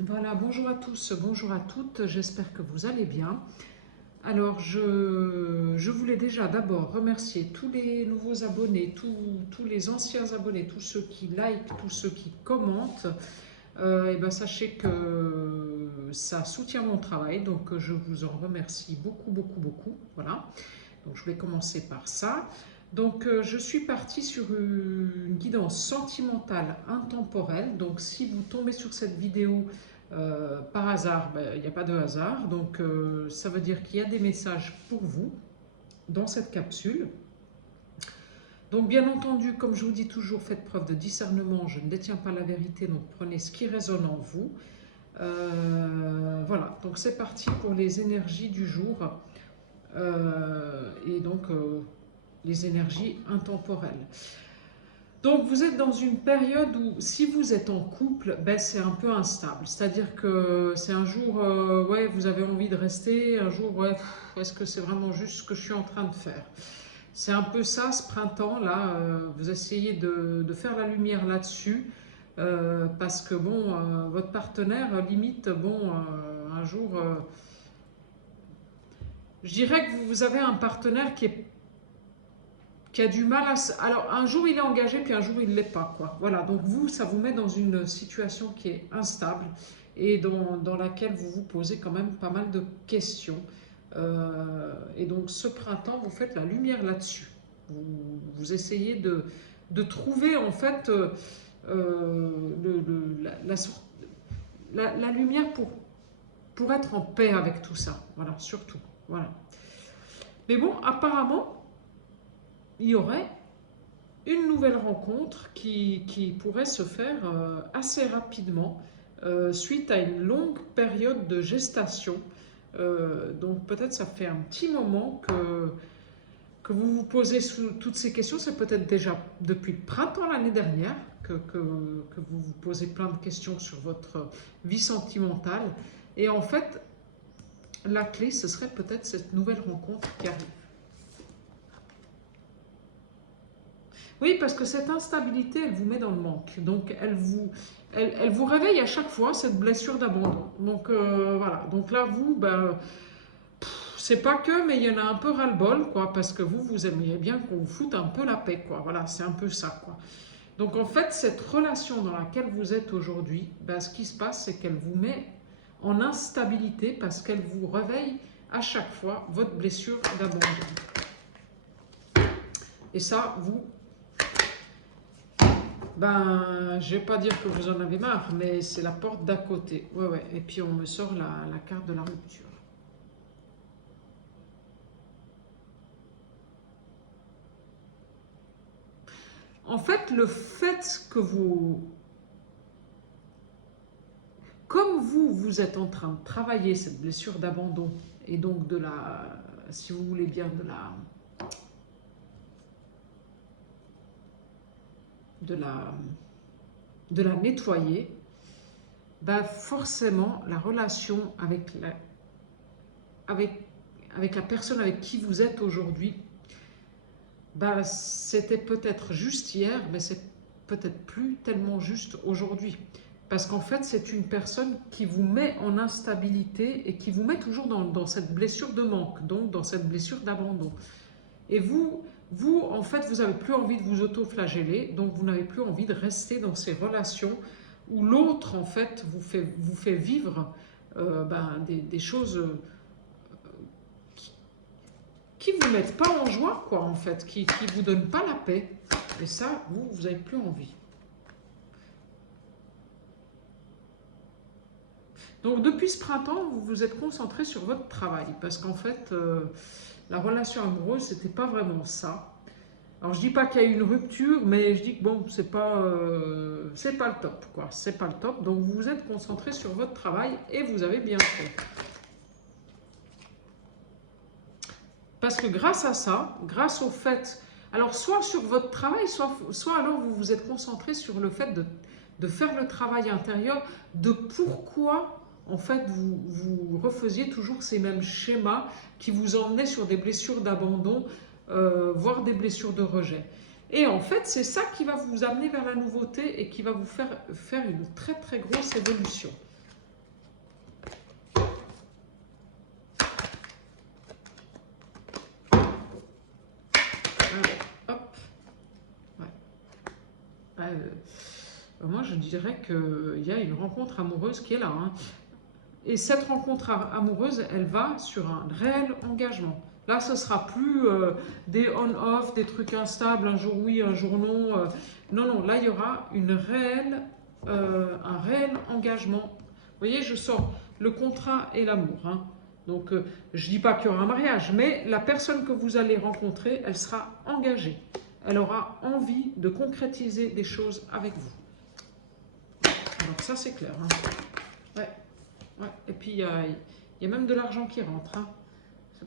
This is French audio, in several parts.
Voilà, bonjour à tous, bonjour à toutes, j'espère que vous allez bien. Alors, je voulais déjà d'abord remercier tous les nouveaux abonnés, tous les anciens abonnés, tous ceux qui likent, tous ceux qui commentent. Et ben, sachez que ça soutient mon travail, donc je vous en remercie beaucoup, beaucoup, beaucoup. Voilà, donc je vais commencer par ça. Donc, je suis partie sur une guidance sentimentale intemporelle. Donc, si vous tombez sur cette vidéo par hasard, ben, il n'y a pas de hasard. Donc, ça veut dire qu'il y a des messages pour vous dans cette capsule. Donc, bien entendu, comme je vous dis toujours, faites preuve de discernement. Je ne détiens pas la vérité, donc prenez ce qui résonne en vous. Voilà, donc c'est parti pour les énergies du jour. Et donc, les énergies intemporelles. Donc vous êtes dans une période où si vous êtes en couple, ben, c'est un peu instable. C'est-à-dire que c'est un jour, ouais, vous avez envie de rester, un jour, ouais, est-ce que c'est vraiment juste ce que je suis en train de faire? C'est un peu ça ce printemps-là, vous essayez de faire la lumière là-dessus, parce que bon, votre partenaire, limite, bon, un jour, je dirais que vous avez un partenaire qui a du mal à... Alors, un jour, il est engagé, puis un jour, il ne l'est pas, quoi. Voilà, donc vous, ça vous met dans une situation qui est instable et dans laquelle vous vous posez quand même pas mal de questions. Et donc, ce printemps, vous faites la lumière là-dessus. Vous essayez de trouver, en fait, la lumière pour être en paix avec tout ça. Voilà, surtout. Voilà. Mais bon, apparemment, il y aurait une nouvelle rencontre qui pourrait se faire assez rapidement suite à une longue période de gestation. Donc peut-être ça fait un petit moment que vous vous posez toutes ces questions. C'est peut-être déjà depuis le printemps l'année dernière que vous vous posez plein de questions sur votre vie sentimentale. Et en fait, la clé, ce serait peut-être cette nouvelle rencontre qui arrive. Oui, parce que cette instabilité, elle vous met dans le manque. Donc, elle vous réveille à chaque fois, cette blessure d'abandon. Donc, voilà. Donc là, vous, ben, c'est pas que, mais il y en a un peu ras-le-bol, quoi, parce que vous aimeriez bien qu'on vous foute un peu la paix, quoi. Voilà, c'est un peu ça, quoi. Donc, en fait, cette relation dans laquelle vous êtes aujourd'hui, ben, ce qui se passe, c'est qu'elle vous met en instabilité parce qu'elle vous réveille à chaque fois votre blessure d'abandon. Et ça, ben, je vais pas dire que vous en avez marre, mais c'est la porte d'à côté. Ouais, ouais. Et puis on me sort la carte de la rupture. En fait, le fait que comme vous êtes en train de travailler cette blessure d'abandon, et donc si vous voulez bien, de la, de la nettoyer, ben forcément, la relation avec, avec la personne avec qui vous êtes aujourd'hui, bah, c'était peut-être juste hier, mais c'est peut-être plus tellement juste aujourd'hui. Parce qu'en fait, c'est une personne qui vous met en instabilité et qui vous met toujours dans cette blessure de manque, donc dans cette blessure d'abandon. Et en fait, vous n'avez plus envie de vous auto-flageller, donc vous n'avez plus envie de rester dans ces relations où l'autre, en fait, vous fait vivre ben, des choses qui vous mettent pas en joie, quoi, en fait, qui vous donnent pas la paix. Et ça, vous n'avez plus envie. Donc, depuis ce printemps, vous vous êtes concentré sur votre travail, parce qu'en fait, la relation amoureuse, c'était pas vraiment ça. Alors, je dis pas qu'il y a eu une rupture, mais je dis que bon, c'est pas le top, quoi. C'est pas le top. Donc, vous vous êtes concentré sur votre travail et vous avez bien fait. Parce que grâce à ça, grâce au fait, alors soit sur votre travail, soit alors vous vous êtes concentré sur le fait de faire le travail intérieur, de pourquoi en fait vous refaisiez toujours ces mêmes schémas qui vous emmenaient sur des blessures d'abandon, voire des blessures de rejet. Et en fait, c'est ça qui va vous amener vers la nouveauté et qui va vous faire une très très grosse évolution. moi je dirais qu'il y a une rencontre amoureuse qui est là, hein. Et cette rencontre amoureuse, elle va sur un réel engagement. Là, ce sera plus des on-off, des trucs instables, un jour oui, un jour non. Non, non, là, il y aura un réel engagement. Vous voyez, je sors le contrat et l'amour, hein. Donc, je ne dis pas qu'il y aura un mariage, mais la personne que vous allez rencontrer, elle sera engagée. Elle aura envie de concrétiser des choses avec vous. Donc ça, c'est clair, hein. Ouais. Ouais. Et puis, il y a même de l'argent qui rentre, hein.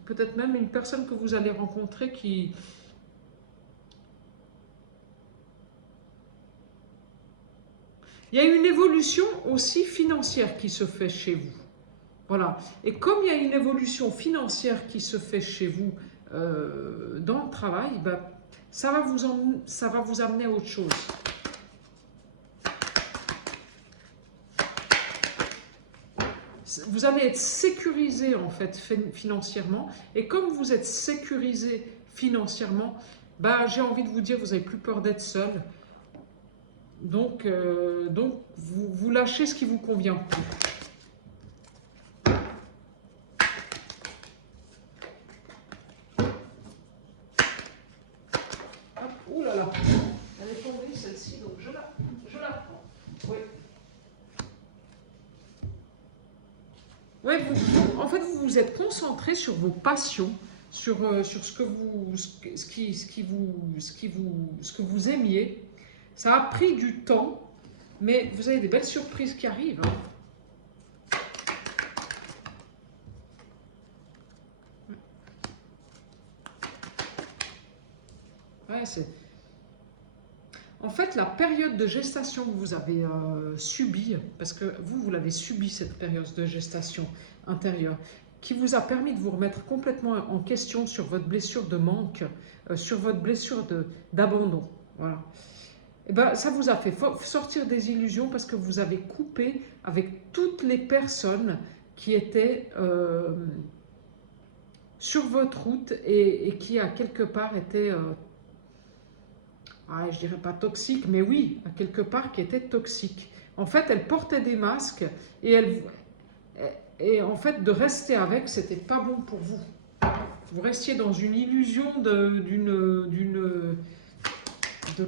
Peut-être même une personne que vous allez rencontrer qui... Il y a une évolution aussi financière qui se fait chez vous. Voilà. Et comme il y a une évolution financière qui se fait chez vous dans le travail, ben, ça va vous amener à autre chose. Vous allez être sécurisé en fait financièrement, et comme vous êtes sécurisé financièrement, bah, j'ai envie de vous dire, vous n'avez plus peur d'être seul. Donc vous lâchez ce qui vous convient plus. Hop, ouh là là, elle est tombée celle-ci, donc je la prends. Oui. Ouais, en fait, vous vous êtes concentré sur vos passions, sur ce que vous aimiez. Ça a pris du temps, mais vous avez des belles surprises qui arrivent, hein. Ouais, en fait, la période de gestation que vous avez subie, parce que vous l'avez subi, cette période de gestation intérieure, qui vous a permis de vous remettre complètement en question sur votre blessure de manque, sur votre blessure d'abandon. Voilà. Et ben, ça vous a fait sortir des illusions parce que vous avez coupé avec toutes les personnes qui étaient sur votre route et qui, à quelque part, étaient... je dirais pas toxique, mais oui, à quelque part qui était toxique. En fait, elle portait des masques et en fait, de rester avec, c'était pas bon pour vous. Vous restiez dans une illusion de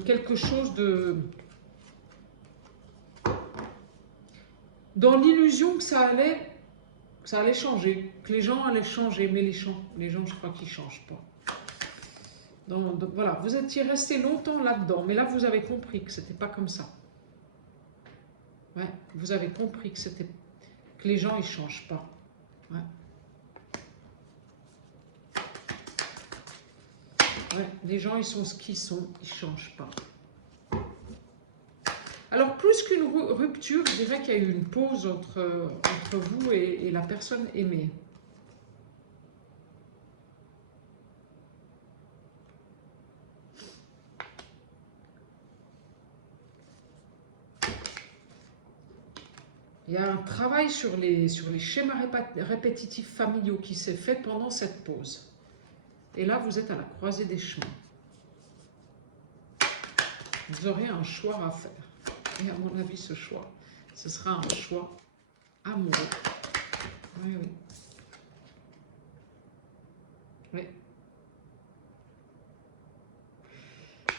quelque chose de... Dans l'illusion que ça allait changer, que les gens allaient changer, mais les gens je crois qu'ils ne changent pas. Donc, voilà, vous étiez resté longtemps là-dedans, mais là vous avez compris que c'était pas comme ça. Ouais, vous avez compris que les gens ils changent pas. Ouais. Ouais, les gens ils sont ce qu'ils sont, ils changent pas. Alors plus qu'une rupture, je dirais qu'il y a eu une pause entre vous et la personne aimée. Il y a un travail sur les schémas répétitifs familiaux qui s'est fait pendant cette pause. Et là, vous êtes à la croisée des chemins. Vous aurez un choix à faire. Et à mon avis, ce choix, ce sera un choix amoureux. Oui, oui. Oui.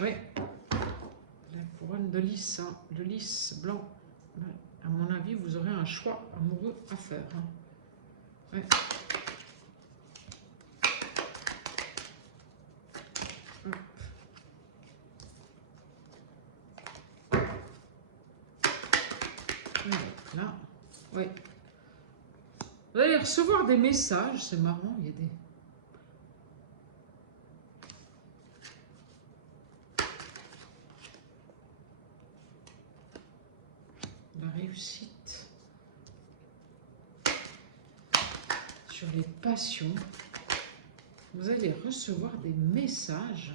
Oui. La couronne de lys, hein, de lys blanc. Ouais. À mon avis, vous aurez un choix amoureux à faire, hein. Ouais. Là, oui. Vous allez recevoir des messages, c'est marrant, il y a des... La réussite. Sur les passions. Vous allez recevoir des messages.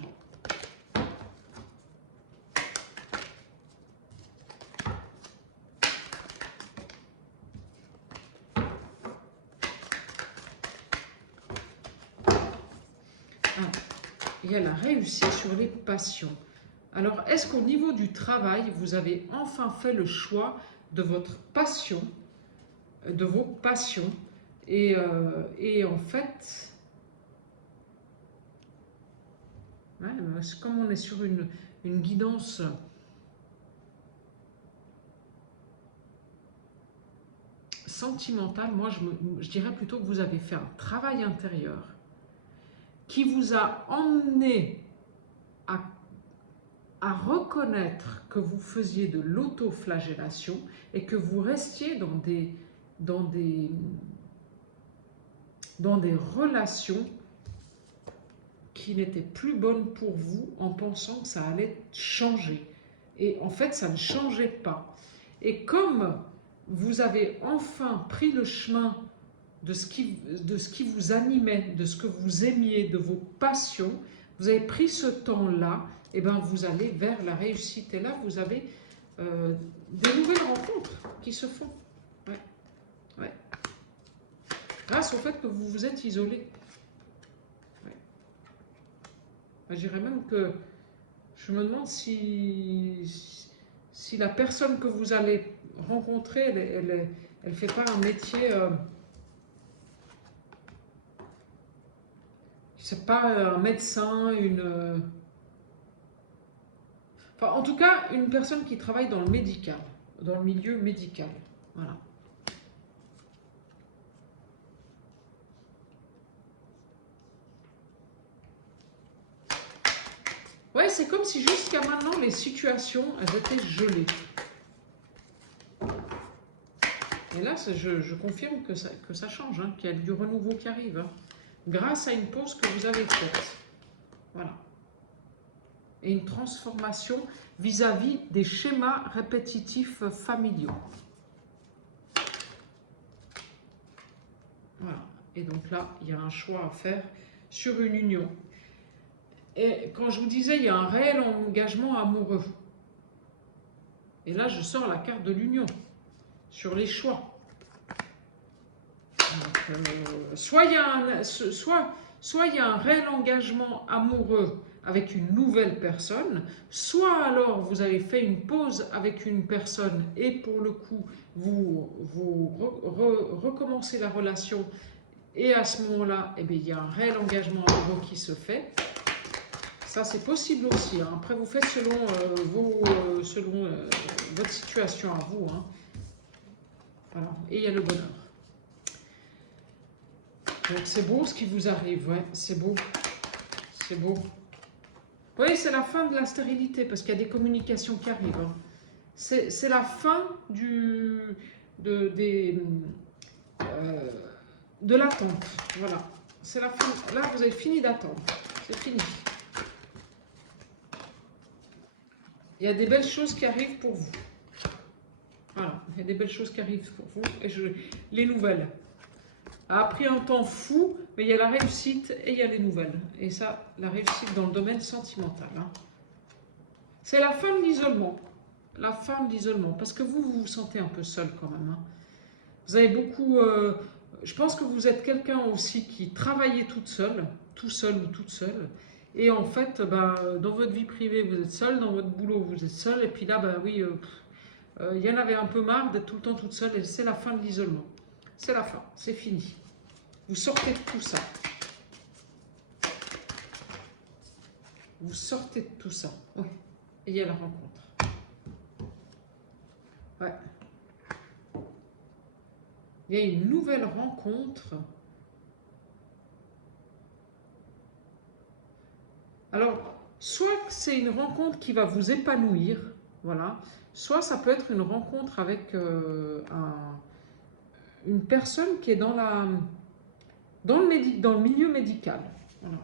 Il y a la réussite sur les passions. Alors, est-ce qu'au niveau du travail, vous avez enfin fait le choix de votre passion, de vos passions, et en fait, ouais, comme on est sur une guidance sentimentale, moi je dirais plutôt que vous avez fait un travail intérieur qui vous a emmené à reconnaître que vous faisiez de l'autoflagellation et que vous restiez dans des, dans des relations qui n'étaient plus bonnes pour vous en pensant que ça allait changer. Et en fait, ça ne changeait pas. Et comme vous avez enfin pris le chemin de ce qui vous animait, de ce que vous aimiez, de vos passions, vous avez pris ce temps-là, et ben vous allez vers la réussite. Et là, vous avez des nouvelles rencontres qui se font. Ouais. Ouais. Grâce au fait que vous vous êtes isolé. Ouais. Je dirais même que je me demande si la personne que vous allez rencontrer, elle fait pas un métier... c'est pas un médecin, enfin, en tout cas, une personne qui travaille dans le médical, dans le milieu médical. Voilà. Ouais, c'est comme si jusqu'à maintenant, les situations, elles étaient gelées. Et là, je confirme que ça change, hein, qu'il y a du renouveau qui arrive, hein, grâce à une pause que vous avez faite. Voilà. Et une transformation vis-à-vis des schémas répétitifs familiaux. Voilà. Et donc là, il y a un choix à faire sur une union. Et quand je vous disais, il y a un réel engagement amoureux. Et là, je sors la carte de l'union sur les choix. Donc, soit il y a un réel engagement amoureux avec une nouvelle personne, soit alors vous avez fait une pause avec une personne et pour le coup, vous recommencez la relation et à ce moment-là, eh bien, il y a un réel engagement amoureux qui se fait. Ça, c'est possible aussi, hein. Après, vous faites selon, votre situation à vous, hein. Voilà. Et il y a le bonheur. Donc, c'est beau ce qui vous arrive, ouais, c'est beau. C'est beau. Oui, c'est la fin de la stérilité, parce qu'il y a des communications qui arrivent, hein. C'est la fin de l'attente. Voilà. C'est la fin. Là, vous avez fini d'attendre. C'est fini. Il y a des belles choses qui arrivent pour vous. Voilà, il y a des belles choses qui arrivent pour vous. Et les nouvelles. Ça a pris un temps fou, mais il y a la réussite et il y a les nouvelles. Et ça, la réussite dans le domaine sentimental, hein. C'est la fin de l'isolement. La fin de l'isolement. Parce que vous vous sentez un peu seul quand même, hein. Vous avez beaucoup... je pense que vous êtes quelqu'un aussi qui travaillait toute seule, tout seul ou toute seule. Et en fait, dans votre vie privée, vous êtes seul, dans votre boulot, vous êtes seul. Et puis là, oui, il y en avait un peu marre d'être tout le temps toute seule. Et c'est la fin de l'isolement. C'est la fin, c'est fini. Vous sortez de tout ça. Vous sortez de tout ça. Oui. Et il y a la rencontre. Ouais. Il y a une nouvelle rencontre. Alors, soit c'est une rencontre qui va vous épanouir, voilà, soit ça peut être une rencontre avec une personne qui est dans le milieu médical. Voilà.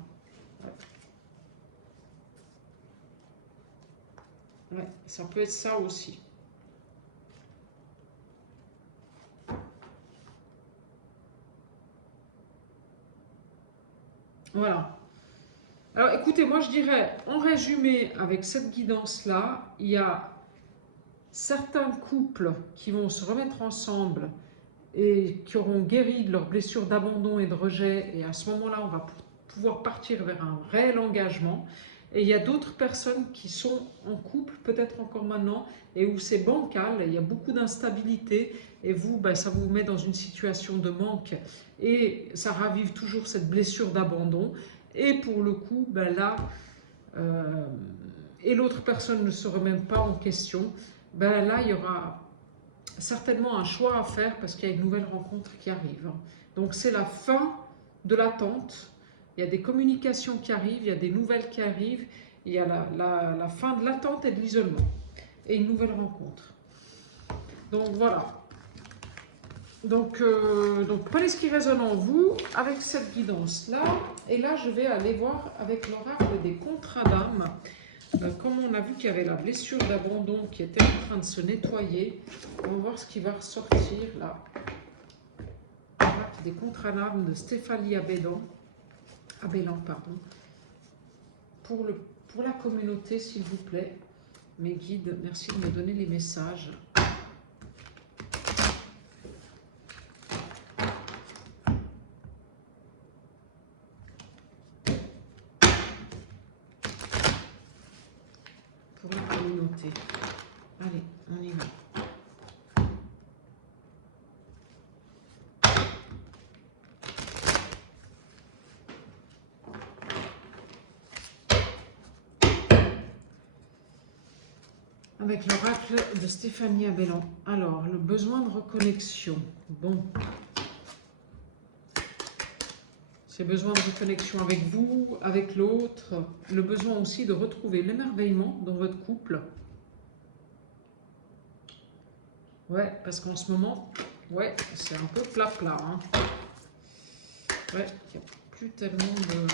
Ouais, ça peut être ça aussi. Voilà. Alors écoutez, moi je dirais, en résumé, avec cette guidance-là, il y a certains couples qui vont se remettre ensemble et qui auront guéri de leurs blessures d'abandon et de rejet, et à ce moment-là, on va pouvoir partir vers un réel engagement. Et il y a d'autres personnes qui sont en couple, peut-être encore maintenant, et où c'est bancal, il y a beaucoup d'instabilité, et vous, ben, ça vous met dans une situation de manque, et ça ravive toujours cette blessure d'abandon. Et pour le coup, ben là, euh, et l'autre personne ne se remet même pas en question, ben là, il y aura certainement un choix à faire parce qu'il y a une nouvelle rencontre qui arrive. Donc c'est la fin de l'attente. Il y a des communications qui arrivent, il y a des nouvelles qui arrivent, il y a la fin de l'attente et de l'isolement. Et une nouvelle rencontre. Donc voilà. Donc prenez ce qui résonne en vous avec cette guidance-là. Et là, je vais aller voir avec l'oracle des contrats d'âme. Comme on a vu qu'il y avait la blessure d'abandon qui était en train de se nettoyer, on va voir ce qui va ressortir là. L'oracle des contrats d'âme de Stéphanie Abélan, pardon. Pour la communauté, s'il vous plaît. Mes guides, merci de me donner les messages. Pour la communauté. Allez, on y va. Avec l'oracle de Stéphanie Abélan. Alors, le besoin de reconnexion. Bon. C'est besoin de reconnexion avec vous, avec l'autre. Le besoin aussi de retrouver l'émerveillement dans votre couple. Ouais, parce qu'en ce moment, ouais, c'est un peu plat-plat. Hein. Ouais, il n'y a plus tellement de...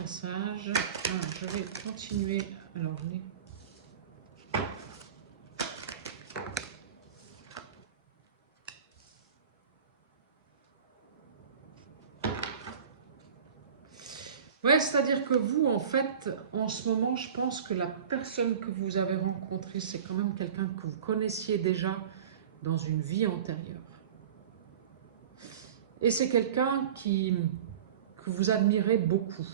Passage. Ah, je vais continuer. Alors, les... Ouais, c'est-à-dire que vous, en fait, en ce moment, je pense que la personne que vous avez rencontrée, c'est quand même quelqu'un que vous connaissiez déjà dans une vie antérieure. Et c'est quelqu'un que vous admirez beaucoup.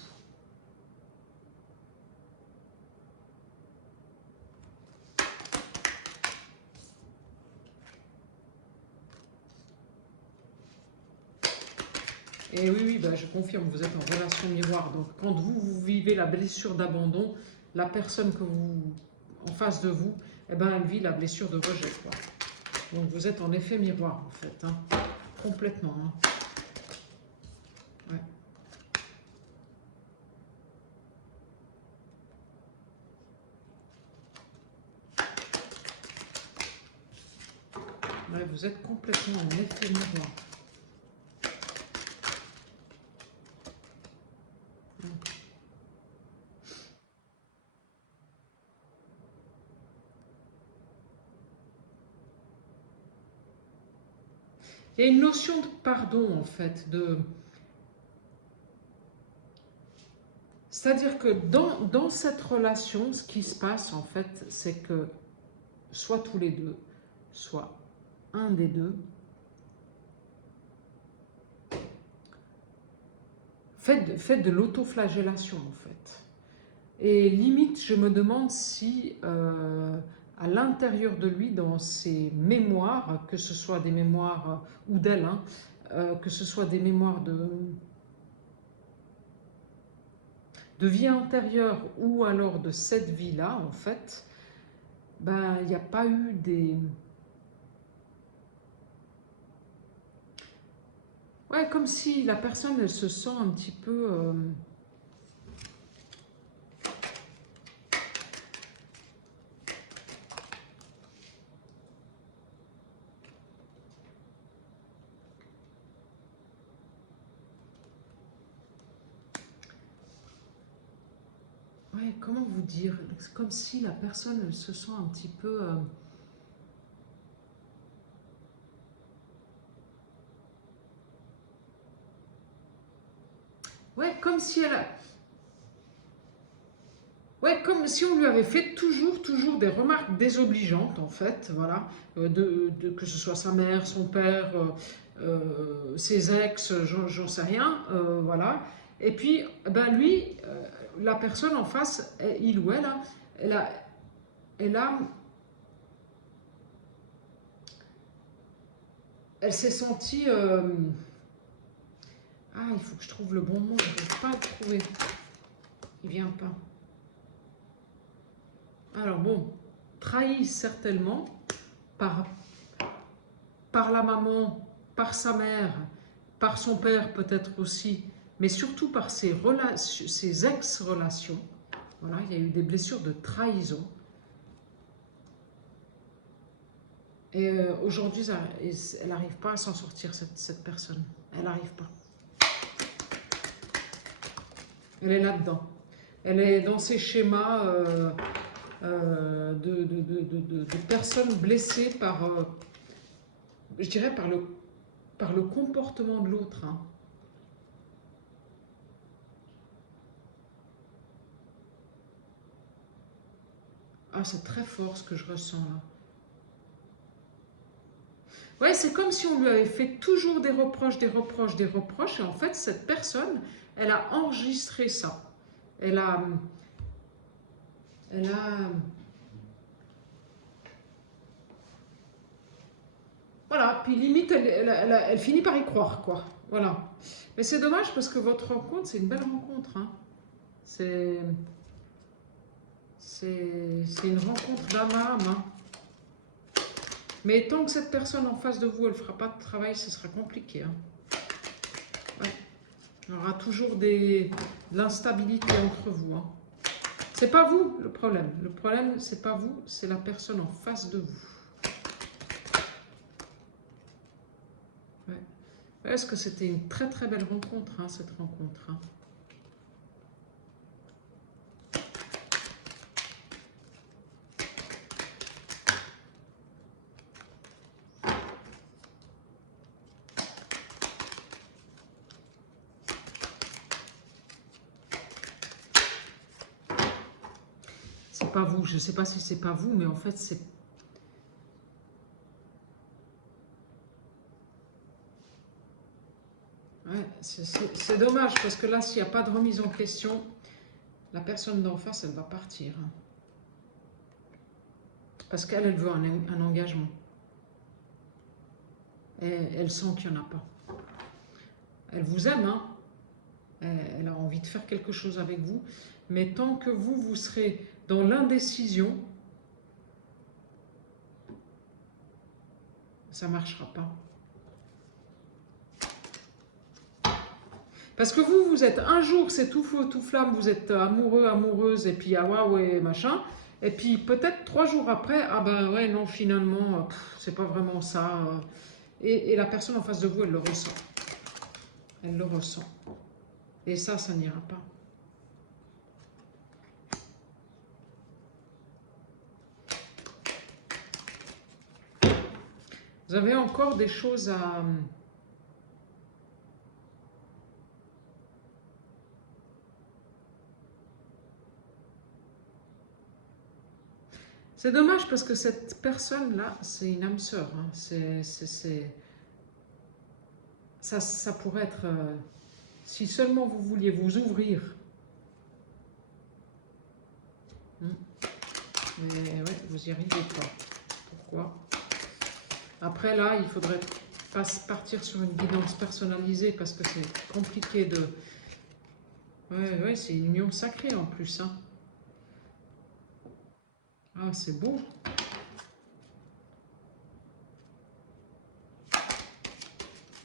Et oui, oui, bah, je confirme, vous êtes en relation miroir. Donc, quand vous vivez la blessure d'abandon, la personne que vous, en face de vous, eh ben, elle vit la blessure de rejet. Quoi. Donc, vous êtes en effet miroir, en fait. Hein. Complètement. Hein. Ouais. Ouais, vous êtes complètement en effet miroir. Il y a une notion de pardon, en fait, de... C'est-à-dire que dans cette relation, ce qui se passe, en fait, c'est que soit tous les deux, soit un des deux, faites de l'autoflagellation, en fait. Et limite, je me demande si, à l'intérieur de lui, dans ses mémoires, que ce soit des mémoires, ou d'elle, hein, que ce soit des mémoires de vie antérieure ou alors de cette vie-là, en fait, ben, il n'y a pas eu des... Ouais, comme si la personne, elle se sent un petit peu... ouais, comment vous dire? C'est comme si la personne, elle se sent un petit peu... Ouais, comme si elle a... Ouais, comme si on lui avait fait toujours des remarques désobligeantes, en fait, voilà, que ce soit sa mère, son père, ses ex, j'en sais rien, voilà. Et puis, ben lui, la personne en face, il ou elle, hein, elle a, elle a, elle s'est sentie, ah, il faut que je trouve le bon mot, je n'arrive pas à le trouver, il vient pas. Alors bon, trahie certainement par la maman, par sa mère, par son père peut-être aussi, mais surtout par ses ex-relations. Voilà, il y a eu des blessures de trahison. Et aujourd'hui, elle n'arrive pas à s'en sortir, cette personne. Elle n'arrive pas. Elle est là-dedans. Elle est dans ces schémas de personnes blessées par, je dirais, par le comportement de l'autre. Hein. Ah, c'est très fort ce que je ressens là. Ouais, c'est comme si on lui avait fait toujours des reproches, et en fait, cette personne, elle a enregistré ça. Elle a... Elle a... Voilà, puis limite, elle finit par y croire, quoi. Voilà. Mais c'est dommage parce que votre rencontre, c'est une belle rencontre. Hein. C'est une rencontre d'âme à âme. Hein. Mais tant que cette personne en face de vous, elle ne fera pas de travail, ce sera compliqué. Hein. Ouais. Il y aura toujours de l'instabilité entre vous. Hein. C'est pas vous le problème. Le problème, c'est pas vous, c'est la personne en face de vous. Ouais. Est-ce que c'était une très très belle rencontre, hein, cette rencontre. Hein. C'est pas vous, je sais pas si c'est pas vous, mais en fait c'est... Ouais, c'est dommage parce que là, s'il n'y a pas de remise en question, la personne d'en face, elle va partir. Hein. Parce qu'elle, elle veut un engagement. Et elle sent qu'il n'y en a pas. Elle vous aime, hein. Elle a envie de faire quelque chose avec vous. Mais tant que vous serez dans l'indécision, ça ne marchera pas. Parce que vous êtes un jour, c'est tout feu, tout flamme, vous êtes amoureux, amoureuse, et puis ah ouais, machin. Et puis peut-être 3 jours après, ah ben ouais, non, finalement, c'est pas vraiment ça. Et la personne en face de vous, elle le ressent. Elle le ressent. Et ça n'ira pas. Vous avez encore des choses à... C'est dommage parce que cette personne-là, c'est une âme sœur. Hein. Ça pourrait être... si seulement vous vouliez vous ouvrir. Mais ouais, vous n'y arrivez pas. Pourquoi? Après là, il faudrait pas partir sur une guidance personnalisée parce que c'est compliqué de... Ouais, c'est une union sacrée en plus. Hein. Ah, c'est beau.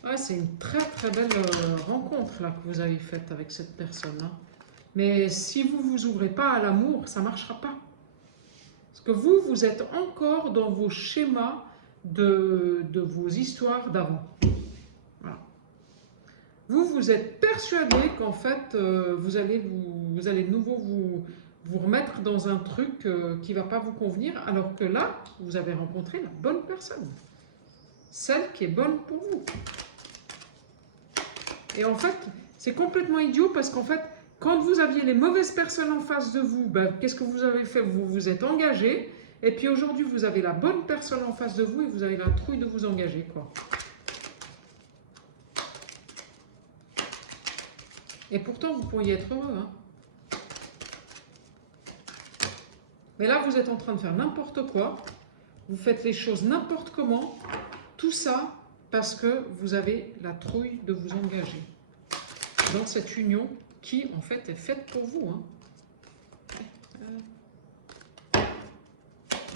Ouais, c'est une très très belle rencontre là que vous avez faite avec cette personne. Hein. Mais si vous ne vous ouvrez pas à l'amour, ça ne marchera pas. Parce que vous êtes encore dans vos schémas de vos histoires d'avant. Voilà. Vous êtes persuadé qu'en fait, vous allez de nouveau vous remettre dans un truc qui ne va pas vous convenir, alors que là, vous avez rencontré la bonne personne. Celle qui est bonne pour vous. Et en fait, C'est complètement idiot parce qu'en fait, quand vous aviez les mauvaises personnes en face de vous, ben, qu'est-ce que vous avez fait? Vous vous êtes engagé. Et puis aujourd'hui, vous avez la bonne personne en face de vous et vous avez la trouille de vous engager, quoi. Et pourtant, vous pourriez être heureux, hein. Mais là, vous êtes en train de faire n'importe quoi. Vous faites les choses n'importe comment. Tout ça parce que vous avez la trouille de vous engager dans cette union qui, en fait, est faite pour vous, hein.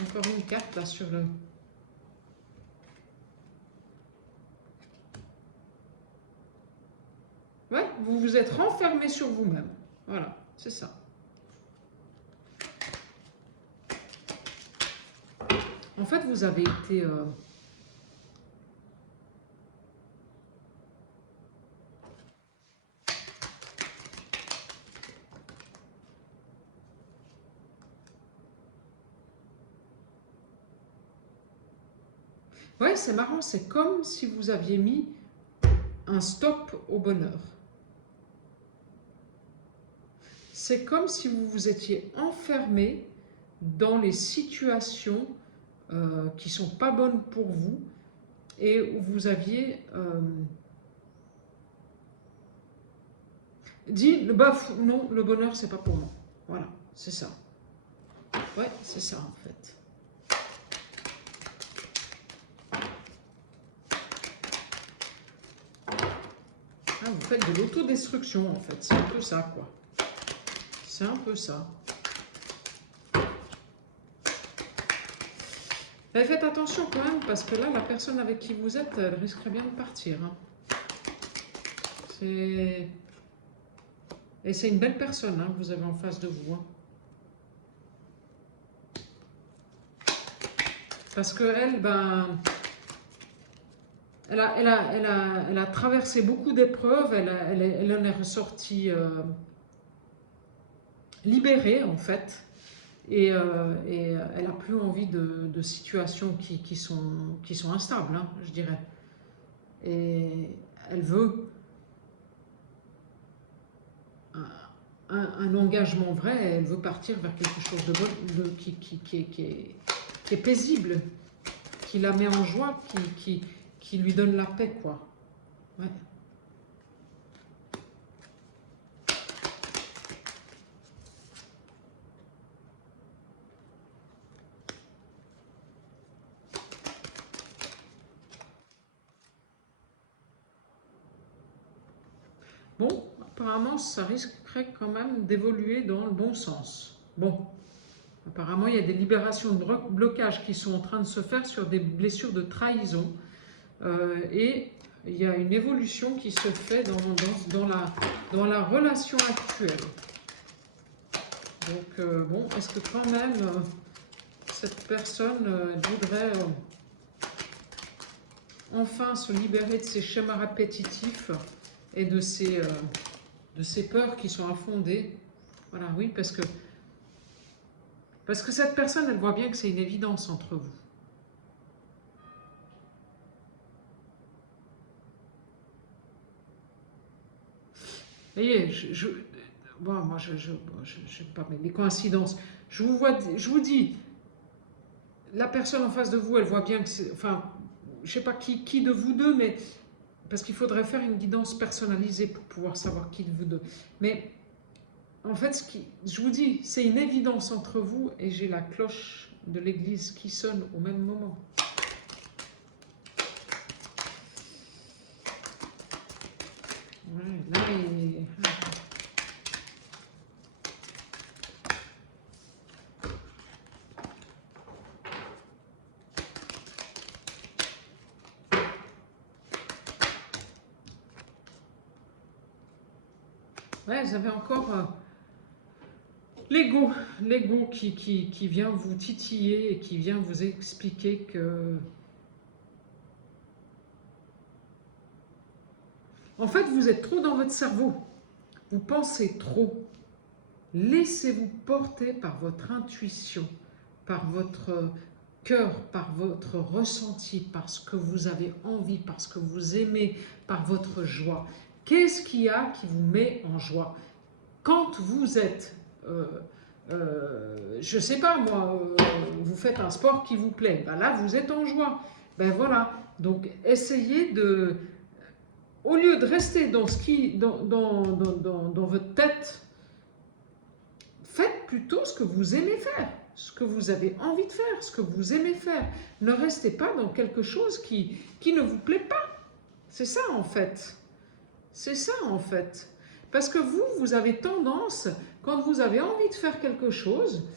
Encore une carte, là, sur le... Ouais, vous vous êtes renfermé sur vous-même. Voilà, c'est ça. En fait, vous avez été... Ouais, c'est marrant, c'est comme si vous aviez mis un stop au bonheur. C'est comme si vous vous étiez enfermé dans les situations qui ne sont pas bonnes pour vous et où vous aviez dit, bah, non, le bonheur, c'est pas pour moi. Voilà, c'est ça. Ouais, c'est ça en fait. Ah, vous faites de l'autodestruction en fait, c'est un peu ça quoi. C'est un peu ça. Mais faites attention quand même, parce que là, la personne avec qui vous êtes, elle risquerait bien de partir. Hein. Et c'est une belle personne hein, que vous avez en face de vous. Hein. Parce qu'elle, ben, elle a traversé beaucoup d'épreuves, elle en est ressortie libérée en fait. Et elle n'a plus envie de situations qui sont instables, hein, je dirais. Et elle veut un engagement vrai, elle veut partir vers quelque chose de bon, qui est paisible, qui la met en joie, qui lui donne la paix, quoi. Ouais. Bon, apparemment, ça risquerait quand même d'évoluer dans le bon sens. Bon, apparemment, il y a des libérations de blocage qui sont en train de se faire sur des blessures de trahison. Et il y a une évolution qui se fait dans la relation actuelle. Donc, bon, est-ce que quand même, cette personne voudrait enfin se libérer de ces schémas répétitifs et de ces peurs qui sont infondées? Voilà, oui, parce que cette personne, elle voit bien que c'est une évidence entre vous. Vous voyez, bon, moi, je sais pas, mais les coïncidences, je vous dis, la personne en face de vous, elle voit bien que c'est, enfin, je sais pas qui de vous deux, mais parce qu'il faudrait faire une guidance personnalisée pour pouvoir savoir qui de vous deux. Mais en fait, je vous dis, c'est une évidence entre vous et j'ai la cloche de l'église qui sonne au même moment. Ouais, là, ouais, vous avez encore l'ego qui vient vous titiller et qui vient vous expliquer que... En fait, vous êtes trop dans votre cerveau. Vous pensez trop. Laissez-vous porter par votre intuition, par votre cœur, par votre ressenti, par ce que vous avez envie, par ce que vous aimez, par votre joie. Qu'est-ce qu'il y a qui vous met en joie? Quand vous êtes, je ne sais pas moi, vous faites un sport qui vous plaît, ben là vous êtes en joie. Ben voilà, donc essayez de, au lieu de rester dans, ce qui, dans votre tête, faites plutôt ce que vous aimez faire, ce que vous avez envie de faire, ce que vous aimez faire. Ne restez pas dans quelque chose qui ne vous plaît pas. C'est ça en fait. C'est ça en fait. Parce que vous avez tendance, quand vous avez envie de faire quelque chose,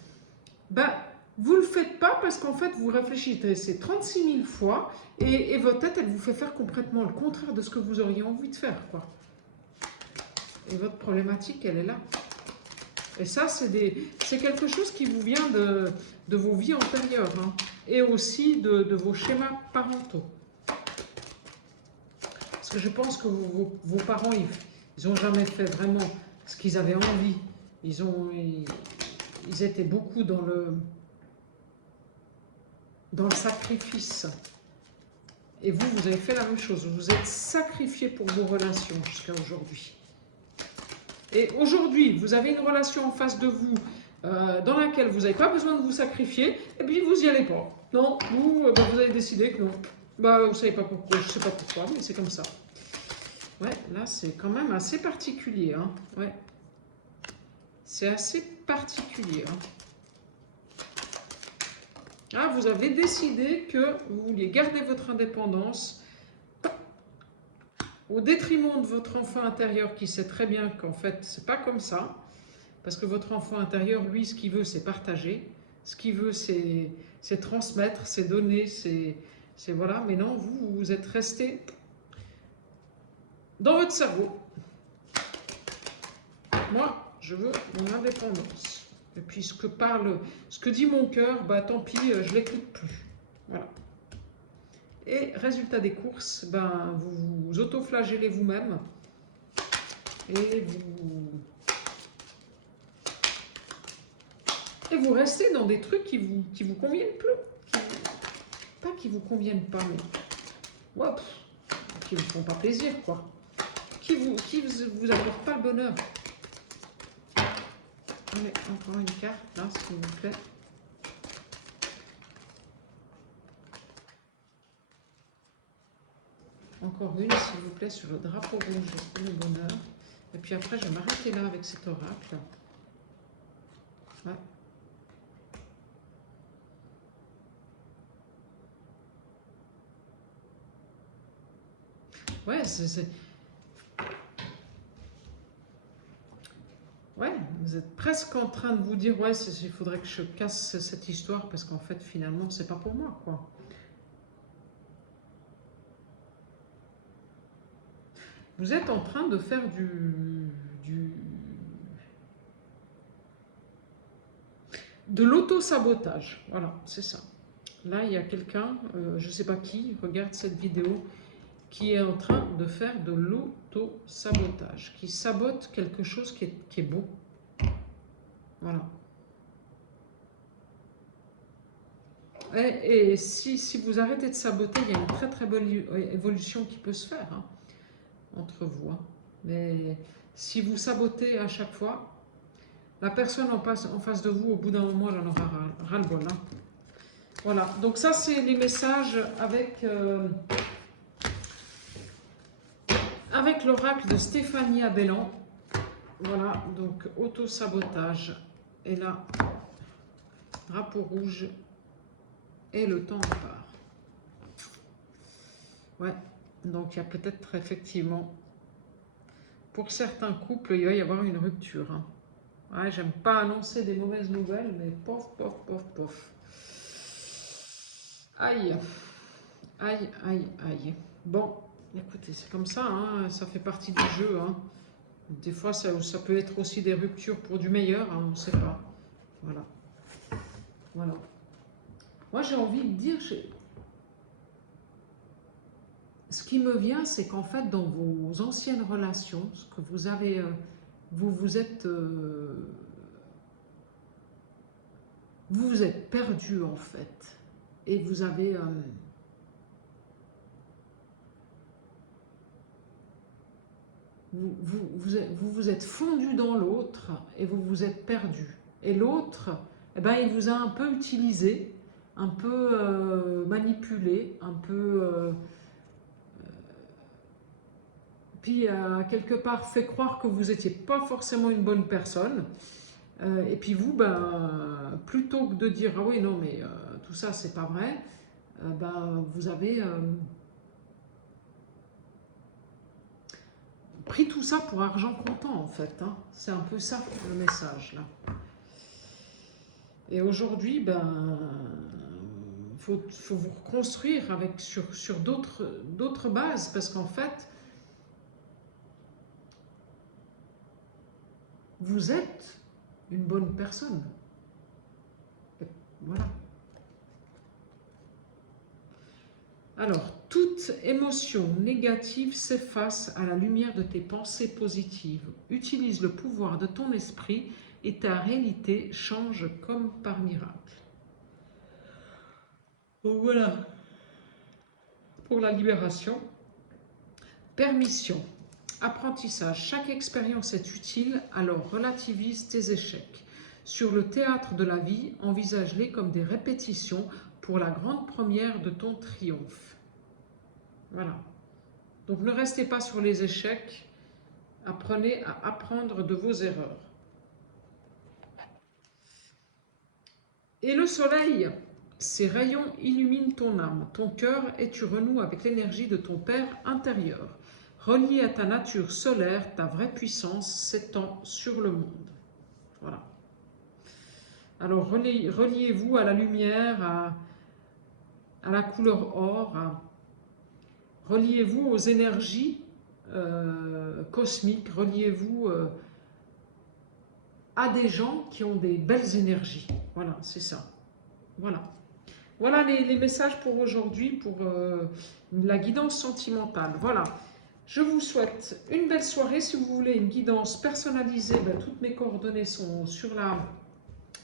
ben, vous ne le faites pas parce qu'en fait vous réfléchissez 36 000 fois et votre tête elle vous fait faire complètement le contraire de ce que vous auriez envie de faire, quoi. Et votre problématique elle est là. Et ça c'est quelque chose qui vous vient de vos vies antérieures, hein, et aussi de vos schémas parentaux. Parce que je pense que vos parents, ils n'ont jamais fait vraiment ce qu'ils avaient envie. Ils étaient beaucoup dans le sacrifice. Et vous avez fait la même chose. Vous vous êtes sacrifié pour vos relations jusqu'à aujourd'hui. Et aujourd'hui, vous avez une relation en face de vous dans laquelle vous n'avez pas besoin de vous sacrifier, et puis vous n'y allez pas. Non, vous avez décidé que non. Bah, vous ne savez pas pourquoi, je ne sais pas pourquoi, mais c'est comme ça. Ouais, là, c'est quand même assez particulier. Hein. Ouais. C'est assez particulier. Hein. Ah, vous avez décidé que vous vouliez garder votre indépendance au détriment de votre enfant intérieur qui sait très bien qu'en fait, c'est pas comme ça. Parce que votre enfant intérieur, lui, ce qu'il veut, c'est partager. Ce qu'il veut, c'est transmettre, c'est donner, c'est voilà. Mais non, vous êtes resté dans votre cerveau. Moi, je veux mon indépendance. Et puis ce que dit mon cœur, bah tant pis, je ne l'écoute plus. Voilà. Et résultat des courses, ben, vous vous autoflagellez vous-même. Et vous restez dans des trucs qui vous conviennent plus. Pas qui vous conviennent pas, mais ouais, qui vous font pas plaisir, quoi. Qui vous apportent pas le bonheur. Allez, encore une carte, là, s'il vous plaît. Encore une, s'il vous plaît, sur le drapeau rouge pour le bonheur. Et puis après, je vais m'arrêter là avec cet oracle. Ouais. Ouais, ouais, vous êtes presque en train de vous dire, ouais, il faudrait que je casse cette histoire parce qu'en fait, finalement, c'est pas pour moi, quoi. Vous êtes en train de faire de l'auto-sabotage. Voilà, c'est ça. Là, il y a quelqu'un, je ne sais pas qui, regarde cette vidéo, qui est en train de faire de l'auto-sabotage, qui sabote quelque chose qui est beau. Voilà. Et si vous arrêtez de saboter, il y a une très très bonne évolution qui peut se faire, hein, entre vous. Hein. Mais si vous sabotez à chaque fois, la personne en face de vous, au bout d'un moment, elle en aura ras-le-bol. Hein. Voilà, donc ça c'est les messages avec l'oracle de Stéphanie Abellan. Voilà, donc auto-sabotage. Et là, drapeau rouge et le temps repart. Ouais, donc il y a peut-être effectivement, pour certains couples, il va y avoir une rupture. Hein. Ouais, j'aime pas annoncer des mauvaises nouvelles, mais pof, pof, pof, pof. Aïe, aïe, aïe, aïe. Bon, écoutez, c'est comme ça, hein, ça fait partie du jeu. Hein. Des fois, ça peut être aussi des ruptures pour du meilleur, hein, on ne sait pas. Voilà. Voilà. Moi, j'ai envie de dire, ce qui me vient, c'est qu'en fait, dans vos anciennes relations, ce que vous avez, vous êtes perdu en fait, et vous avez vous vous êtes fondu dans l'autre et vous vous êtes perdu. Et l'autre, eh ben, il vous a un peu utilisé, un peu manipulé, un peu... puis quelque part fait croire que vous n'étiez pas forcément une bonne personne. Et puis vous, ben, plutôt que de dire « Ah oui, non, mais tout ça, c'est pas vrai ben, vous avez pris tout ça pour argent comptant, en fait. Hein. C'est un peu ça, le message, là. Et aujourd'hui, ben, faut vous reconstruire sur d'autres bases, parce qu'en fait, vous êtes une bonne personne. Et voilà. Alors, toute émotion négative s'efface à la lumière de tes pensées positives. Utilise le pouvoir de ton esprit et ta réalité change comme par miracle. Donc voilà, pour la libération. Permission. Apprentissage. Chaque expérience est utile, alors relativise tes échecs. Sur le théâtre de la vie, envisage-les comme des répétitions pour la grande première de ton triomphe. Voilà. Donc ne restez pas sur les échecs, apprenez à apprendre de vos erreurs. Et le soleil, ses rayons illuminent ton âme, ton cœur, et tu renoues avec l'énergie de ton Père intérieur. Relié à ta nature solaire, ta vraie puissance s'étend sur le monde. Voilà. Alors reliez-vous à la lumière, à la couleur or, reliez-vous aux énergies cosmiques, reliez-vous à des gens qui ont des belles énergies. Voilà, c'est ça. Voilà. Voilà les messages pour aujourd'hui, pour la guidance sentimentale. Voilà. Je vous souhaite une belle soirée. Si vous voulez une guidance personnalisée, ben, toutes mes coordonnées sont sur la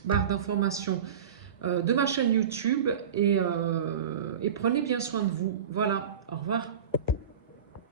barre d'information de ma chaîne YouTube. Et prenez bien soin de vous. Voilà. Au revoir.